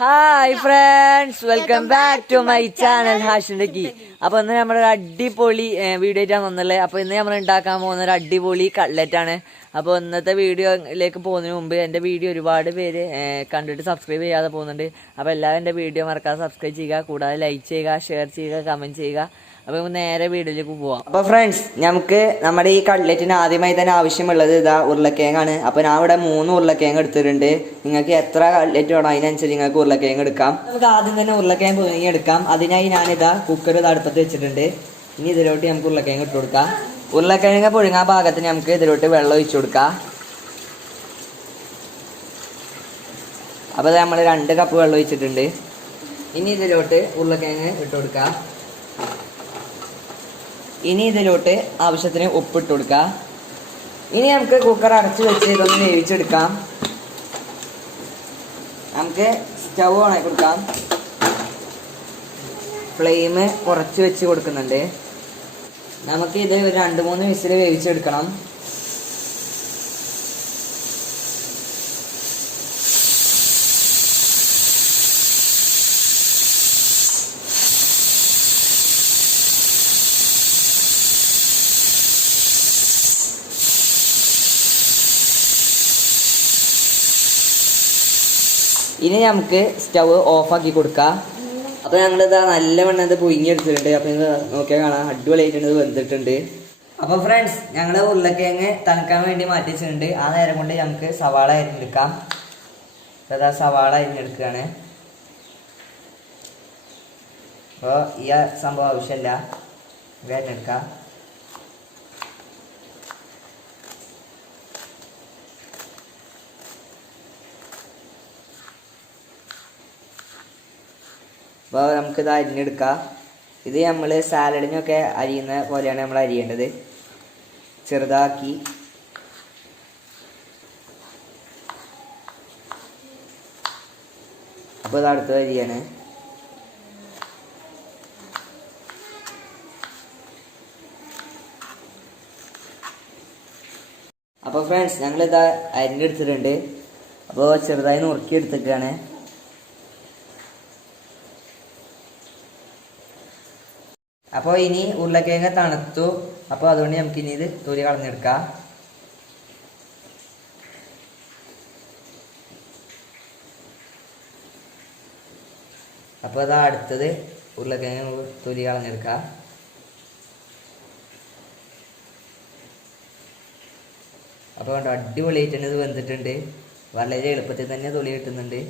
Hi friends, welcome back to my channel ഹാഷിന്റെ കീ. അപ്പൊ ഇന്ന് നമ്മളൊരു അടിപൊളി വീഡിയോ ആയിട്ടാണ് വന്നുള്ളത്. അപ്പൊ ഇന്ന് നമ്മൾ ഉണ്ടാക്കാൻ പോകുന്ന ഒരു അടിപൊളി കട്ട്ലറ്റ് ആണ്. അപ്പോൾ ഇന്നത്തെ വീഡിയോയിലേക്ക് പോകുന്നതിന് മുമ്പ് എൻ്റെ വീഡിയോ ഒരുപാട് പേര് കണ്ടിട്ട് സബ്സ്ക്രൈബ് ചെയ്യാതെ പോകുന്നുണ്ട്. അപ്പോൾ എല്ലാവരും എൻ്റെ വീഡിയോ മറക്കാതെ സബ്സ്ക്രൈബ് ചെയ്യുക, കൂടാതെ ലൈക്ക് ചെയ്യുക, ഷെയർ ചെയ്യുക, കമൻറ്റ് ചെയ്യുക. അപ്പോൾ നേരെ വീഡിയോയിലേക്ക് പോവാം. അപ്പോൾ ഫ്രണ്ട്സ്, നമുക്ക് നമ്മുടെ ഈ കട്ട്ലറ്റിന് ആദ്യമായി തന്നെ ആവശ്യമുള്ളത് ഇതാ ഉരുളക്കിഴങ്ങാണ്. അപ്പോൾ ഞാൻ ഇവിടെ 3 ഉരുളക്കിഴങ്ങ് എടുത്തിട്ടുണ്ട്. നിങ്ങൾക്ക് എത്ര കട്ട്ലറ്റ് വേണോ അതിനനുസരിച്ച് നിങ്ങൾക്ക് ഉരുളക്കിഴങ്ങ് എടുക്കാം. നമുക്ക് ആദ്യം തന്നെ ഉരുളക്കിഴങ്ങ് പുഴുങ്ങി എടുക്കാം. അതിനായി ഞാനിതാ കുക്കർ അടുപ്പത്ത് വെച്ചിട്ടുണ്ട്. ഇനി ഇതിലോട്ട് നമുക്ക് ഉരുളക്കിഴങ്ങ് ഇട്ട് കൊടുക്കാം. ഉരുളക്കിഴങ്ങ് പുഴുങ്ങാൻ പാകത്തിന് നമുക്ക് ഇതിലോട്ട് വെള്ളം ഒഴിച്ചു കൊടുക്കാം. അപ്പോൾ നമ്മൾ 2 കപ്പ് വെള്ളം ഒഴിച്ചിട്ടുണ്ട്. ഇനി ഇതിലോട്ട് ഉരുളക്കിഴങ്ങ് ഇട്ട് കൊടുക്കാം. ഇനി ഇതിലോട്ട് ആവശ്യത്തിന് ഉപ്പിട്ട് കൊടുക്കാം. ഇനി നമുക്ക് കുക്കർ അടച്ച് വെച്ച് ഇതൊന്ന് വേവിച്ചെടുക്കാം. നമുക്ക് സ്റ്റവ് ഓണാക്കി കൊടുക്കാം. ഫ്ലെയിം കുറച്ച് വെച്ച് കൊടുക്കുന്നുണ്ട്. നമുക്ക് ഇത് ഒരു 2-3 വിസിൽ വേവിച്ചെടുക്കണം. ഇനി നമുക്ക് സ്റ്റവ് ഓഫാക്കി കൊടുക്കാം. അപ്പോൾ ഞങ്ങളിതാ നല്ലവണ്ണം ഇത് പുഴുങ്ങിയെടുത്തിട്ടുണ്ട്. അപ്പോൾ ഇത് നോക്കിയാൽ കാണാം, അടിപൊളിയായിട്ടുണ്ട്, ഇത് വെന്തിട്ടുണ്ട്. അപ്പോൾ ഫ്രണ്ട്സ്, ഞങ്ങൾ ഉരുളക്കിഴങ്ങ് തണുക്കാൻ വേണ്ടി മാറ്റി വെച്ചിട്ടുണ്ട്. ആ നേരം കൊണ്ട് നമുക്ക് സവാള അരിഞ്ഞെടുക്കാം. അതാ സവാള അരിഞ്ഞെടുക്കുകയാണ്. അപ്പോൾ ഈ സംഭവം ആവശ്യമില്ല, ഇത് അരിഞ്ഞെടുക്കാം. അപ്പോൾ നമുക്കിത് അരിഞ്ഞെടുക്കാം. ഇത് നമ്മൾ സാലഡിനൊക്കെ അരിയുന്ന പോലെയാണ് നമ്മൾ അരിയേണ്ടത്, ചെറുതാക്കി. അപ്പോൾ ഇത് അടുത്തത് അരിയാണ്. അപ്പോൾ ഫ്രണ്ട്സ്, ഞങ്ങളിത് അരിഞ്ഞെടുത്തിട്ടുണ്ട്. അപ്പോൾ ചെറുതായി നുറുക്കി എടുത്തേക്കാണ്. അപ്പോൾ ഇനി ഉരുളക്കിഴങ്ങ് തണുത്തു. അപ്പോൾ അതുകൊണ്ട് നമുക്ക് ഇനി ഇത് തൊലി കളഞ്ഞെടുക്കാം. അപ്പോൾ അതാ അടുത്തത് ഉരുളക്കിഴങ്ങ് തൊലി കളഞ്ഞെടുക്കാം. അപ്പോൾ കണ്ടോ, അടിപൊളിയായിട്ടാണ് ഇത് വെന്തിട്ടുണ്ട്. വളരെ എളുപ്പത്തിൽ തന്നെ തൊലി കിട്ടുന്നുണ്ട്.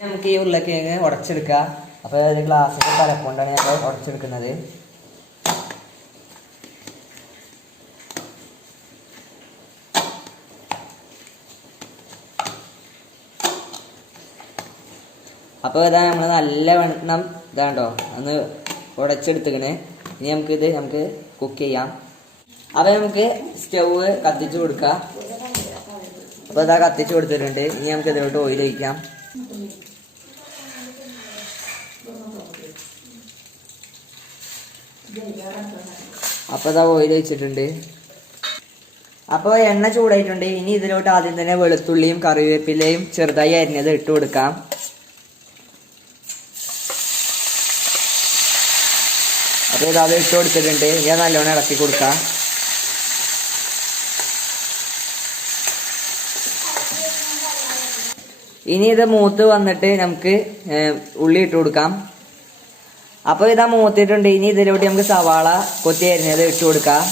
നമുക്ക് ഈ ഉരുളക്കിഴങ്ങ് ഉടച്ചെടുക്കാം. അപ്പോൾ ഒരു ഗ്ലാസ്സിൻ്റെ തലക്കൊണ്ടാണ് ഞങ്ങൾ ഉടച്ചെടുക്കുന്നത്. അപ്പോൾ ഇതാ നമ്മൾ നല്ലവണ്ണം ഇതാണ്ടോ ഒന്ന് ഉടച്ചെടുത്തിക്കണേ. ഇനി നമുക്ക് കുക്ക് ചെയ്യാം. അപ്പോൾ നമുക്ക് സ്റ്റവ് കത്തിച്ച് കൊടുക്കാം. അപ്പോൾ ഇതാ കത്തിച്ച് കൊടുത്തിട്ടുണ്ട്. ഇനി നമുക്ക് ഇതിലോട്ട് ഓയിൽ ഒഴിക്കാം. അപ്പോൾ ഇതാ ഓയിൽ ഒഴിച്ചിട്ടുണ്ട്. അപ്പോൾ എണ്ണ ചൂടായിട്ടുണ്ട്. ഇനി ഇതിലോട്ട് ആദ്യം തന്നെ വെളുത്തുള്ളിയും കറിവേപ്പിലയും ചെറുതായി അരിഞ്ഞത് ഇട്ട് കൊടുക്കാം. അപ്പോൾ ഇത് അത് ഇട്ട് കൊടുത്തിട്ടുണ്ട്. ഞാൻ നല്ലോണം ഇളക്കി കൊടുക്കാം. ഇനി ഇത് മൂത്ത് വന്നിട്ട് നമുക്ക് ഉള്ളി ഇട്ട് കൊടുക്കാം. അപ്പോൾ ഇതാ മൂത്തിട്ടുണ്ട്. ഇനി ഇതിലോട്ട് നമുക്ക് സവാള കൊത്തി അരിഞ്ഞത് ഇട്ട് കൊടുക്കാം.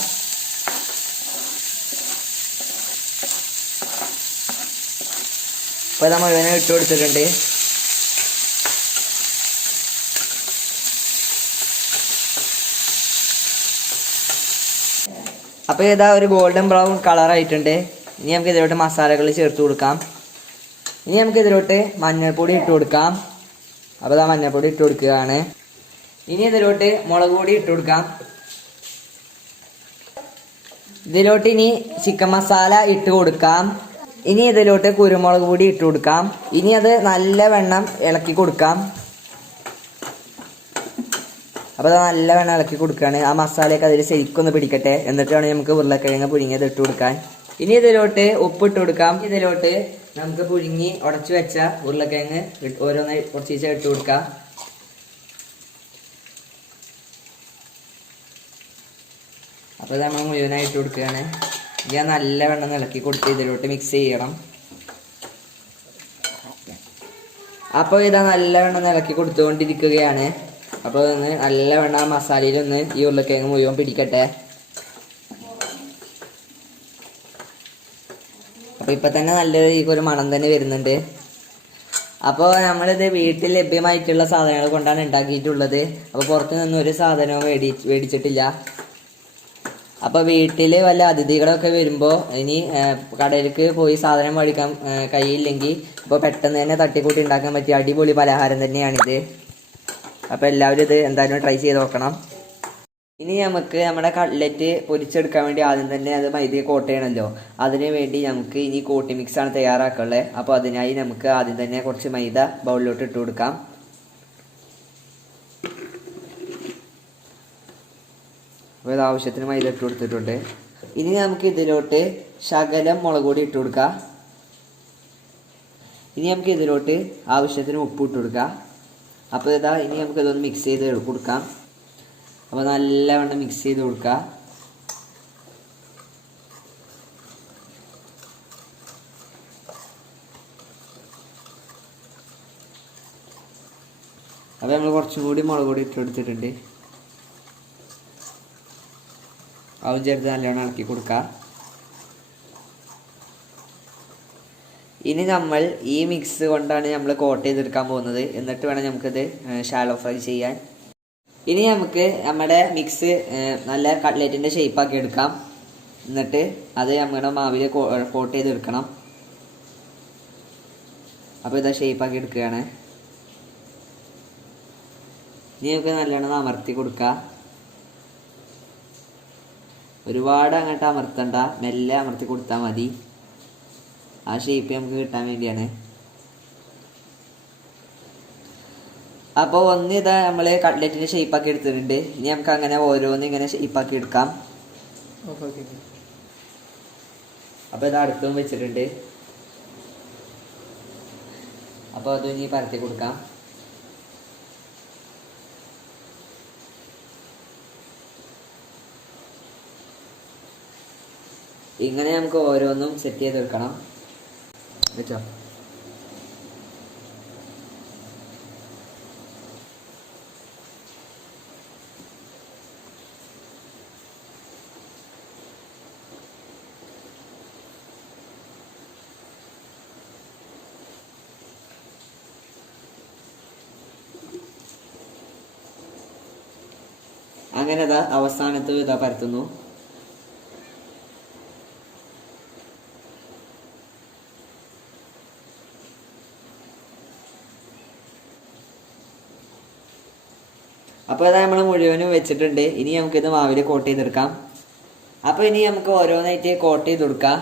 അപ്പോൾ ഇതാ മുഴുവനും ഇട്ട് കൊടുത്തിട്ടുണ്ട്. അപ്പോൾ ഇതാ ഒരു ഗോൾഡൻ ബ്രൗൺ കളറായിട്ടുണ്ട്. ഇനി നമുക്ക് ഇതിലോട്ട് മസാലകൾ ചേർത്ത് കൊടുക്കാം. ഇനി നമുക്ക് ഇതിലോട്ട് മഞ്ഞൾപ്പൊടി ഇട്ട് കൊടുക്കാം. അപ്പോൾ ഇതാ മഞ്ഞൾപ്പൊടി ഇട്ട് കൊടുക്കുകയാണ്. ഇനി ഇതിലോട്ട് മുളക് പൊടി ഇട്ട് കൊടുക്കാം. ഇതിലോട്ട് ഇനി ചിക്കൻ മസാല ഇട്ട് കൊടുക്കാം. ഇനി ഇതിലോട്ട് കുരുമുളക് പൊടി ഇട്ട് കൊടുക്കാം. ഇനി അത് നല്ലവണ്ണം ഇളക്കി കൊടുക്കാം. അപ്പോൾ അത് നല്ലവണ്ണം ഇളക്കി കൊടുക്കുകയാണ്. ആ മസാലയൊക്കെ അതിൽ ശരിക്കൊന്ന് പിടിക്കട്ടെ. എന്നിട്ടാണ് നമുക്ക് ഉരുളക്കിഴങ്ങ് പുഴുങ്ങിയത് ഇട്ട് കൊടുക്കാൻ. ഇനി ഇതിലോട്ട് ഉപ്പിട്ട് കൊടുക്കാം. ഇതിലോട്ട് നമുക്ക് പുഴുങ്ങി ഉടച്ചു വെച്ച ഉരുളക്കിഴങ്ങ് ഓരോന്ന് കുറച്ച് ഇട്ട് കൊടുക്കാം. അപ്പോൾ ഇത് നമ്മൾ മുഴുവനായിട്ട് കൊടുക്കുകയാണ്. ഞാൻ നല്ല വെള്ളം ഇളക്കി കൊടുത്ത് ഇതിലോട്ട് മിക്സ് ചെയ്യണം. അപ്പോൾ ഇതാ നല്ല വെള്ളം ഇളക്കി കൊടുത്തുകൊണ്ടിരിക്കുകയാണ്. അപ്പോൾ ഒന്ന് നല്ല വെള്ളം മസാലയിലൊന്ന് ഈ ഉരുളക്കിഴങ്ങ് മുഴുവൻ പിടിക്കട്ടെ. അപ്പോൾ ഇപ്പം തന്നെ നല്ലൊരു ഒരു മണം തന്നെ വരുന്നുണ്ട്. അപ്പോൾ നമ്മളിത് വീട്ടിൽ ലഭ്യമായിട്ടുള്ള സാധനങ്ങൾ കൊണ്ടാണ് ഉണ്ടാക്കിയിട്ടുള്ളത്. അപ്പോൾ പുറത്തു നിന്നും ഒരു സാധനവും മേടിച്ചിട്ടില്ല. അപ്പോൾ വീട്ടിൽ വല്ല അതിഥികളൊക്കെ വരുമ്പോൾ ഇനി കടയിലേക്ക് പോയി സാധനം മേടിക്കാൻ കഴിയില്ലെങ്കിൽ ഇപ്പോൾ പെട്ടെന്ന് തന്നെ തട്ടിക്കൂട്ടി ഉണ്ടാക്കാൻ പറ്റിയ അടിപൊളി പലഹാരം തന്നെയാണിത്. അപ്പോൾ എല്ലാവരും ഇത് എന്തായാലും ട്രൈ ചെയ്ത് നോക്കണം. ഇനി നമുക്ക് നമ്മുടെ കട്ട്ലറ്റ് പൊരിച്ചെടുക്കാൻ വേണ്ടി ആദ്യം തന്നെ അത് മൈദ കോട്ട് ചെയ്യണമല്ലോ. അതിന് വേണ്ടി നമുക്ക് ഇനി കോട്ടി മിക്സാണ് തയ്യാറാക്കുള്ളത്. അപ്പോൾ അതിനായി നമുക്ക് ആദ്യം തന്നെ കുറച്ച് മൈദ ബൗളിലോട്ട് ഇട്ട് കൊടുക്കാം. അപ്പോൾ ഇത് ആവശ്യത്തിന് മൈദ ഇട്ട് കൊടുത്തിട്ടുണ്ട്. ഇനി നമുക്ക് ഇതിലോട്ട് ശകലം മുളക് പൊടി ഇട്ട് കൊടുക്കാം. ഇനി നമുക്ക് ഇതിലോട്ട് ആവശ്യത്തിന് ഉപ്പ് ഇട്ട് കൊടുക്കാം. അപ്പോൾ ഇതാ ഇനി നമുക്ക് ഇതൊന്ന് മിക്സ് ചെയ്ത് കൊടുക്കാം. അപ്പോൾ നല്ലവണ്ണം മിക്സ് ചെയ്ത് കൊടുക്കുക. അപ്പോൾ നമ്മൾ കുറച്ചും കൂടി മുളക് പൊടി ഇട്ടെടുത്തിട്ടുണ്ട്. അതും ചേർത്ത് നല്ലോണം ഇളക്കി കൊടുക്കുക. ഇനി നമ്മൾ ഈ മിക്സ് കൊണ്ടാണ് നമ്മൾ കോട്ട് ചെയ്തെടുക്കാൻ പോകുന്നത്. എന്നിട്ട് വേണം നമുക്കിത് ഷാലോ ഫ്രൈ ചെയ്യാൻ. ഇനി നമുക്ക് നമ്മുടെ മിക്സ് നല്ല കട്ട്ലറ്റിൻ്റെ ഷേപ്പാക്കി എടുക്കാം. എന്നിട്ട് അത് നമ്മുടെ മാവിൽ കോട്ട് ചെയ്തെടുക്കണം. അപ്പോൾ ഇതാ ഷേപ്പാക്കി എടുക്കുകയാണ്. ഇനി നമുക്ക് നല്ലോണം അമർത്തി കൊടുക്കാം. ഒരുപാട് അങ്ങോട്ട് അമർത്തണ്ട, മെല്ലെ അമർത്തി കൊടുത്താൽ മതി. ആ ഷേപ്പ് നമുക്ക് കിട്ടാൻ വേണ്ടിയാണ്. അപ്പോൾ ഒന്ന് ഇതാ നമ്മൾ കട്ട്ലറ്റിൻ്റെ ഷേപ്പാക്കി എടുത്തിട്ടുണ്ട്. ഇനി നമുക്ക് അങ്ങനെ ഓരോന്നും ഇങ്ങനെ ഷേപ്പാക്കി എടുക്കാം. അപ്പോൾ ഇത് അടുത്തും വെച്ചിട്ടുണ്ട്. അപ്പോൾ അതും ഇനി പരത്തി കൊടുക്കാം. ഇങ്ങനെ നമുക്ക് ഓരോന്നും സെറ്റ് ചെയ്തെടുക്കണം. വെച്ചോ. അങ്ങനെ ഇതാ അവസാനത്ത് ഇതാ പരത്തുന്നു. അപ്പോൾ ഇതാ നമ്മൾ മുഴുവനും വെച്ചിട്ടുണ്ട്. ഇനി നമുക്കിത് മാവിൽ കോട്ട് ചെയ്തെടുക്കാം. അപ്പോൾ ഇനി നമുക്ക് ഓരോന്നായിട്ട് കോട്ട് ചെയ്ത് കൊടുക്കാം.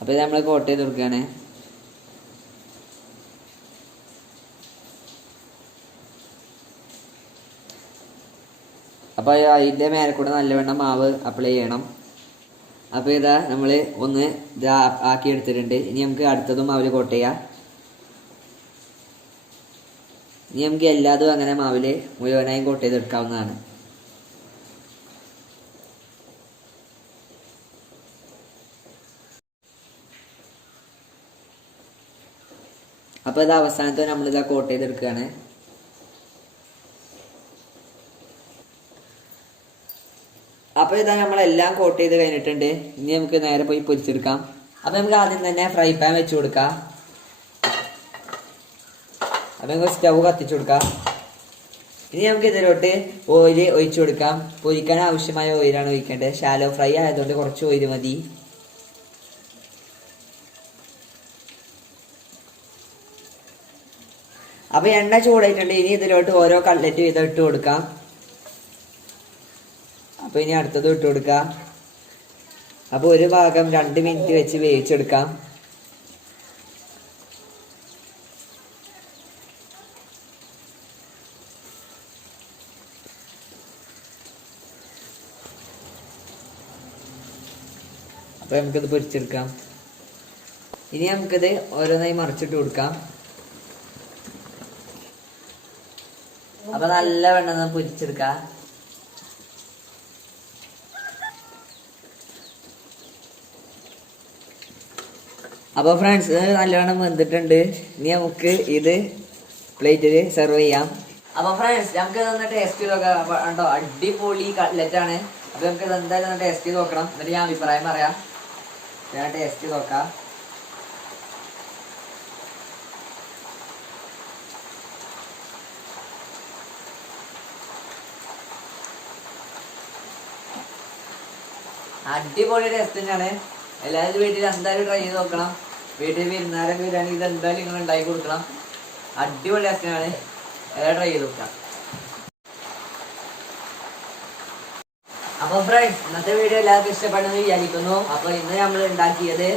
അപ്പോൾ ഇത് നമ്മൾ കോട്ട് ചെയ്ത് കൊടുക്കുകയാണ്. അപ്പോൾ അതിൻ്റെ മേലെ കൂടെ നല്ലവണ്ണം മാവ് അപ്ലൈ ചെയ്യണം. അപ്പോൾ ഇതാ നമ്മൾ ഒന്ന് ഇതാ ആക്കി എടുത്തിട്ടുണ്ട്. ഇനി നമുക്ക് അടുത്തതും മാവിൽ കോട്ട് ചെയ്യാം. ഇനി നമുക്ക് എല്ലാതും അങ്ങനെ മാവിൽ മുഴുവനായും കോട്ട് ചെയ്തെടുക്കാവുന്നതാണ്. അപ്പോൾ ഇത് അവസാനത്തെ നമ്മളിതാ കോട്ട് ചെയ്തെടുക്കുകയാണ്. അപ്പോൾ ഇതാ നമ്മളെല്ലാം കോട്ട് ചെയ്ത് കഴിഞ്ഞിട്ടുണ്ട്. ഇനി നമുക്ക് നേരെ പോയി പൊരിച്ചെടുക്കാം. അപ്പോൾ നമുക്ക് ആദ്യം തന്നെ ഫ്രൈ പാൻ വെച്ച് കൊടുക്കാം. അപ്പോൾ നമുക്ക് സ്റ്റവ് കത്തിച്ചു കൊടുക്കാം. ഇനി നമുക്ക് ഇതിലോട്ട് ഓയിൽ ഒഴിച്ചു കൊടുക്കാം. പൊരിക്കാൻ ആവശ്യമായ ഓയിലാണ് ഒഴിക്കേണ്ടത്. ഷാലോ ഫ്രൈ ആയതുകൊണ്ട് കുറച്ച് ഓയിൽ മതി. അപ്പോൾ എണ്ണ ചൂടായിട്ടുണ്ട്. ഇനി ഇതിലോട്ട് ഓരോ കട്ട്ലറ്റ് വീതം ഇട്ട് കൊടുക്കാം. അപ്പോൾ ഇനി അടുത്തത് ഇട്ട് കൊടുക്കാം. അപ്പോൾ ഒരു ഭാഗം 2 മിനിറ്റ് വെച്ച് വേവിച്ചെടുക്കാം. അപ്പൊ നമുക്കിത് പൊരിച്ചെടുക്കാം. ഇനി നമുക്കിത് ഓരോന്നായി മറിച്ചിട്ട് കൊടുക്കാം. അപ്പൊ നല്ല വെണ്ണം പൊരിച്ചെടുക്കാം. അപ്പൊ ഫ്രണ്ട്സ് നല്ലവണ്ണം വെന്തിട്ടുണ്ട്. ഇനി നമുക്ക് ഇത് പ്ലേറ്റിൽ സെർവ് ചെയ്യാം. അപ്പൊ ഫ്രണ്ട്സ് നമുക്ക് ഇതൊന്ന് ടേസ്റ്റ് ചെയ്ത് നോക്കാം. കണ്ടോ അടിപൊളി കട്ട്ലറ്റ് ആണ്. അപ്പൊ നമുക്ക് ഇത് എന്തായാലും ടേസ്റ്റ് ചെയ്ത് നോക്കണം. എന്നിട്ട് ഞാൻ അഭിപ്രായം പറയാം. ഞാൻ ടേസ്റ്റ് ചെയ്ത് നോക്കാം. അടിപൊളി ടേസ്റ്റ് തന്നെയാണ്. എല്ലാവരും വീട്ടിൽ എന്തായാലും ട്രൈ ചെയ്ത് നോക്കണം. വീട്ടിൽ വിരുന്നാരൊക്കെ വരികയാണെങ്കിൽ ഇത് എന്തായാലും നിങ്ങൾ ഉണ്ടാക്കി കൊടുക്കണം. അടിപൊളി ടേസ്റ്റിനാണ്. ട്രൈ ചെയ്ത് നോക്കാം. അപ്പൊ ഫ്രണ്ട്സ് ഇന്നത്തെ വീഡിയോ എല്ലാവർക്കും ഇഷ്ടപ്പെടുമെന്ന് വിചാരിക്കുന്നു. അപ്പൊ ഇന്ന് നമ്മൾ ഉണ്ടാക്കിയത്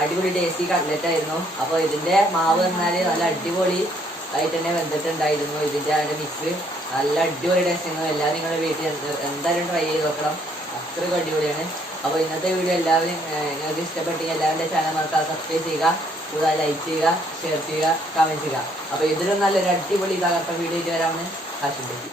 അടിപൊളി ടേസ്റ്റി കട്ട്ലറ്റ് ആയിരുന്നു. അപ്പൊ ഇതിന്റെ മാവ് പറഞ്ഞാല് നല്ല അടിപൊളി ആയിട്ട് തന്നെ വെന്തിട്ടുണ്ടായിരുന്നു. ഇതിന്റെ അതിന്റെ മിക്സ് നല്ല അടിപൊളി ടേസ്റ്റ് ആയിരുന്നു. എല്ലാവരും നിങ്ങളുടെ വീട്ടിൽ എന്തായാലും ട്രൈ ചെയ്ത് നോക്കണം. അത്രയ്ക്ക് അടിപൊളിയാണ്. അപ്പോൾ ഇന്നത്തെ വീഡിയോ എല്ലാവരും നിങ്ങൾക്ക് ഇഷ്ടപ്പെട്ടെങ്കിൽ എല്ലാവരുടെ ചാനൽ മറക്കാതെ സബ്സ്ക്രൈബ് ചെയ്യുക, കൂടുതൽ ലൈക്ക് ചെയ്യുക, ഷെയർ ചെയ്യുക, കമൻറ്റ് ചെയ്യുക. അപ്പോൾ ഇതിലും നല്ലൊരു അടിപൊളി തകർത്ത വീഡിയോ ആയിട്ട് വരാമെന്ന് ആശംസിക്കുന്നു.